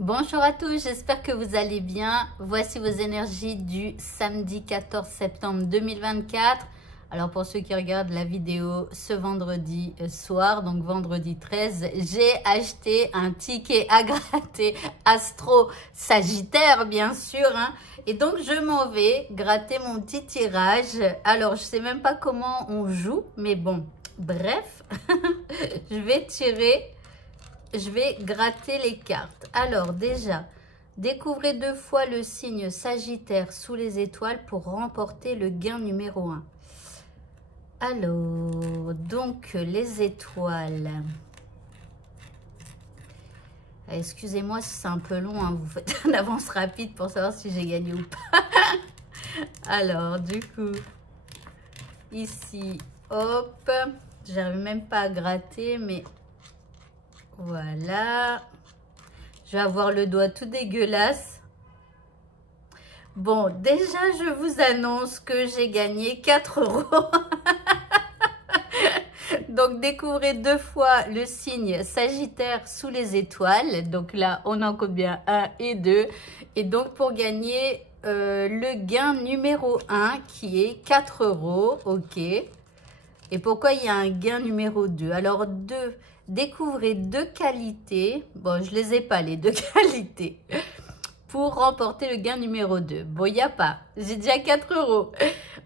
Bonjour à tous, j'espère que vous allez bien. Voici vos énergies du samedi 14 septembre 2024. Alors pour ceux qui regardent la vidéo ce vendredi soir, donc vendredi 13, j'ai acheté un ticket à gratter Astro Sagittaire bien sûr. Et donc je m'en vais gratter mon petit tirage. Alors je sais même pas comment on joue, mais bon, bref, je vais tirer. Je vais gratter les cartes. Alors déjà, découvrez 2 fois le signe Sagittaire sous les étoiles pour remporter le gain numéro 1. Alors, donc les étoiles. Excusez-moi si c'est un peu long, vous faites une avance rapide pour savoir si j'ai gagné ou pas. Alors, du coup, ici, hop, j'arrive même pas à gratter, mais... Voilà. Je vais avoir le doigt tout dégueulasse. Bon, déjà, je vous annonce que j'ai gagné 4 €. Donc, découvrez 2 fois le signe Sagittaire sous les étoiles. Donc là, on en compte bien 1 et 2. Et donc, pour gagner le gain numéro 1 qui est 4 €. OK. Et pourquoi il y a un gain numéro 2? Alors, découvrez 2 qualités. Bon, je les ai pas, les 2 qualités. Pour remporter le gain numéro 2. Bon, il n'y a pas. J'ai déjà 4 €.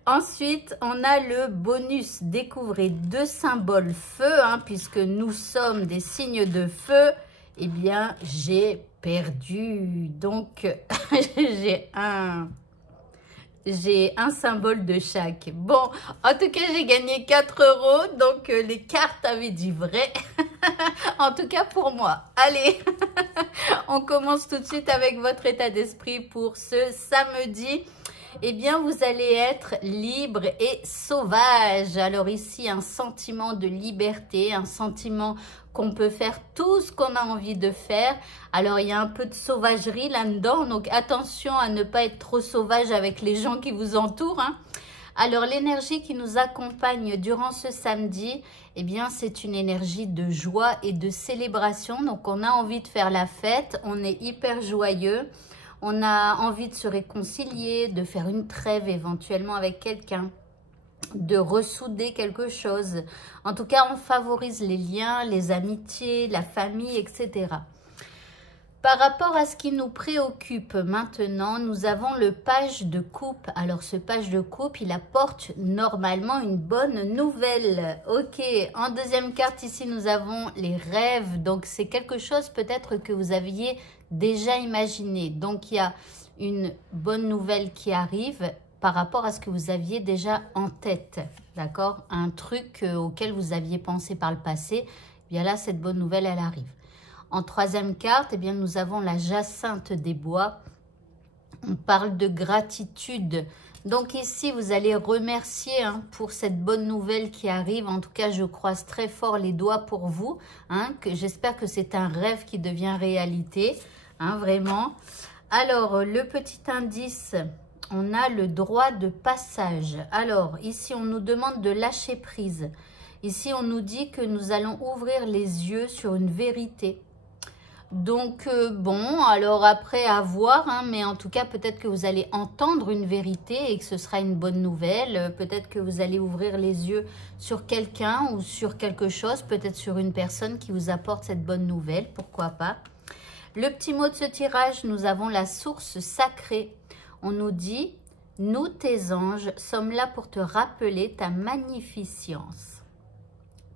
Ensuite, on a le bonus. Découvrez 2 symboles feu, puisque nous sommes des signes de feu. Eh bien, j'ai perdu. Donc, j'ai un symbole de chaque. Bon, en tout cas, j'ai gagné 4 €. Donc, les cartes avaient dit vrai. En tout cas, pour moi. Allez, on commence tout de suite avec votre état d'esprit pour ce samedi. Eh bien, vous allez être libre et sauvage. Alors ici, un sentiment de liberté, un sentiment qu'on peut faire tout ce qu'on a envie de faire. Alors, il y a un peu de sauvagerie là-dedans. Donc, attention à ne pas être trop sauvage avec les gens qui vous entourent. Alors, l'énergie qui nous accompagne durant ce samedi, eh bien, c'est une énergie de joie et de célébration. Donc, on a envie de faire la fête. On est hyper joyeux. On a envie de se réconcilier, de faire une trêve éventuellement avec quelqu'un, de ressouder quelque chose. En tout cas, on favorise les liens, les amitiés, la famille, etc. Par rapport à ce qui nous préoccupe maintenant, nous avons le page de coupe. Alors, ce page de coupe, il apporte normalement une bonne nouvelle. Ok, en deuxième carte, ici, nous avons les rêves. Donc, c'est quelque chose peut-être que vous aviez déjà imaginé. Donc, il y a une bonne nouvelle qui arrive par rapport à ce que vous aviez déjà en tête. D'accord? Un truc auquel vous aviez pensé par le passé. Bien là, cette bonne nouvelle, elle arrive. En troisième carte, eh bien, nous avons la jacinthe des bois. On parle de gratitude. Donc ici, vous allez remercier pour cette bonne nouvelle qui arrive. En tout cas, je croise très fort les doigts pour vous. J'espère que c'est un rêve qui devient réalité. Vraiment. Alors, le petit indice, on a le droit de passage. Alors, ici, on nous demande de lâcher prise. Ici, on nous dit que nous allons ouvrir les yeux sur une vérité. Donc, bon, alors après, à voir, mais en tout cas, peut-être que vous allez entendre une vérité et que ce sera une bonne nouvelle. Peut-être que vous allez ouvrir les yeux sur quelqu'un ou sur quelque chose, peut-être sur une personne qui vous apporte cette bonne nouvelle, pourquoi pas. Le petit mot de ce tirage, nous avons la source sacrée. On nous dit, nous, tes anges, sommes là pour te rappeler ta magnificence.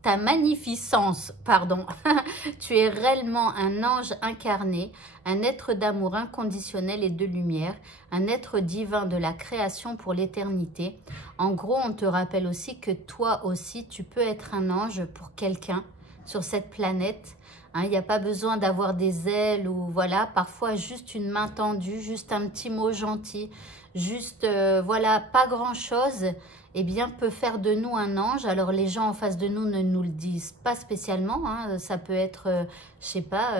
Ta magnificence, pardon. Tu es réellement un ange incarné, un être d'amour inconditionnel et de lumière, un être divin de la création pour l'éternité. En gros, on te rappelle aussi que toi aussi, tu peux être un ange pour quelqu'un sur cette planète. Il n'y a pas besoin d'avoir des ailes ou voilà, parfois juste une main tendue, juste un petit mot gentil, juste voilà, pas grand-chose. Eh bien, peut faire de nous un ange. Alors, les gens en face de nous ne nous le disent pas spécialement. Ça peut être, je sais pas,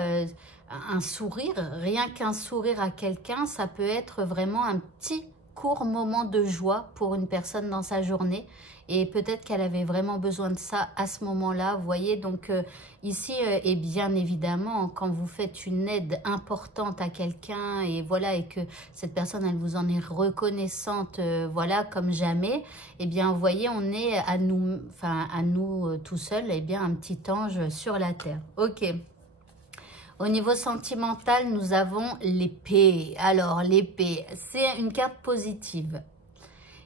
un sourire. Rien qu'un sourire à quelqu'un, ça peut être vraiment un petit court moment de joie pour une personne dans sa journée. et peut-être qu'elle avait vraiment besoin de ça à ce moment-là, vous voyez. Donc ici, et bien évidemment, quand vous faites une aide importante à quelqu'un, et voilà, et que cette personne, elle vous en est reconnaissante, voilà, comme jamais, et bien, vous voyez, on est à nous, enfin, à nous tout seuls, et bien, un petit ange sur la terre. Ok. Au niveau sentimental, nous avons l'épée. Alors, l'épée, c'est une carte positive.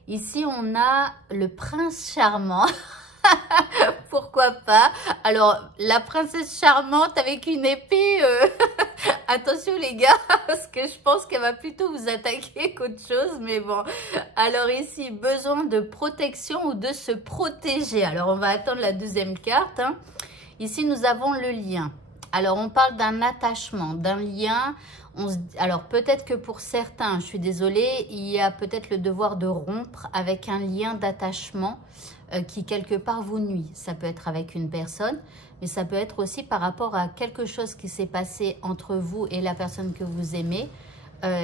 Ici, on a le prince charmant. Pourquoi pas? Alors, la princesse charmante avec une épée, attention les gars, parce que je pense qu'elle va plutôt vous attaquer qu'autre chose, mais bon. Alors ici, besoin de protection ou de se protéger. Alors, on va attendre la deuxième carte, hein. Ici, nous avons le lien. Alors, on parle d'un attachement, d'un lien. Alors, peut-être que pour certains, je suis désolée, il y a peut-être le devoir de rompre avec un lien d'attachement qui, quelque part, vous nuit. Ça peut être avec une personne, mais ça peut être aussi par rapport à quelque chose qui s'est passé entre vous et la personne que vous aimez.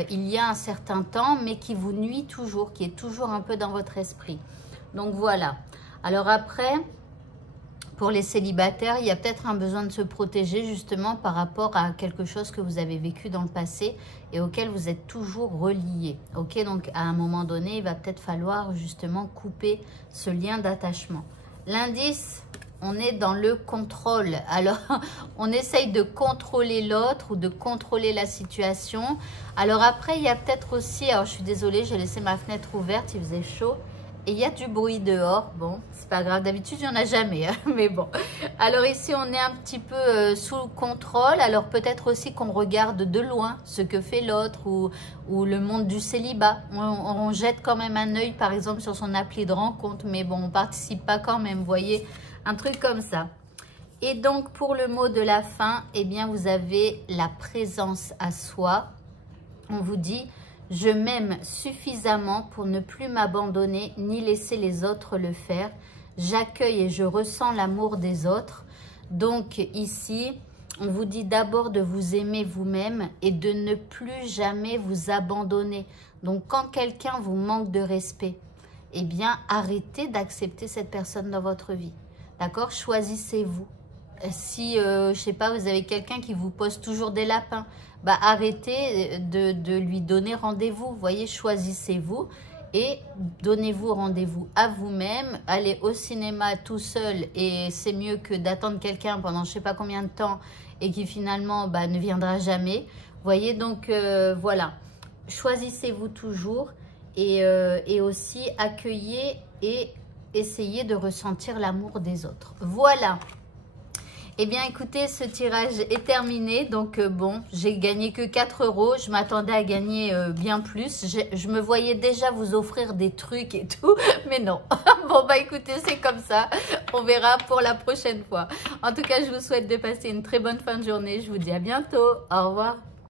Il y a un certain temps, mais qui vous nuit toujours, qui est toujours un peu dans votre esprit. Donc, voilà. Alors, après... Pour les célibataires, il y a peut-être un besoin de se protéger justement par rapport à quelque chose que vous avez vécu dans le passé et auquel vous êtes toujours relié. Ok, donc à un moment donné, il va peut-être falloir justement couper ce lien d'attachement. L'indice, on est dans le contrôle. Alors, on essaye de contrôler l'autre ou de contrôler la situation. Alors après, il y a peut-être aussi, alors je suis désolée, j'ai laissé ma fenêtre ouverte, il faisait chaud. Et il y a du bruit dehors, bon, c'est pas grave, d'habitude il n'y en a jamais, hein, mais bon. Alors ici on est un petit peu sous contrôle, alors peut-être aussi qu'on regarde de loin ce que fait l'autre ou le monde du célibat. On jette quand même un œil par exemple sur son appli de rencontre, mais bon, on participe pas quand même, vous voyez, un truc comme ça. Et donc pour le mot de la fin, eh bien vous avez la présence à soi. On vous dit... Je m'aime suffisamment pour ne plus m'abandonner ni laisser les autres le faire. J'accueille et je ressens l'amour des autres. Donc ici, on vous dit d'abord de vous aimer vous-même et de ne plus jamais vous abandonner. Donc quand quelqu'un vous manque de respect, eh bien arrêtez d'accepter cette personne dans votre vie. D'accord? Choisissez-vous. Si, je sais pas, vous avez quelqu'un qui vous pose toujours des lapins, bah arrêtez de lui donner rendez-vous. Vous voyez, choisissez-vous et donnez-vous rendez-vous à vous-même. Allez au cinéma tout seul et c'est mieux que d'attendre quelqu'un pendant je sais pas combien de temps et qui finalement bah, ne viendra jamais. Vous voyez, donc voilà. Choisissez-vous toujours et aussi accueillez et essayez de ressentir l'amour des autres. Voilà. Eh bien, écoutez, ce tirage est terminé. Donc, bon, j'ai gagné que 4 €. Je m'attendais à gagner bien plus. Je me voyais déjà vous offrir des trucs et tout. Mais non. Bon, bah écoutez, c'est comme ça. On verra pour la prochaine fois. En tout cas, je vous souhaite de passer une très bonne fin de journée. Je vous dis à bientôt. Au revoir.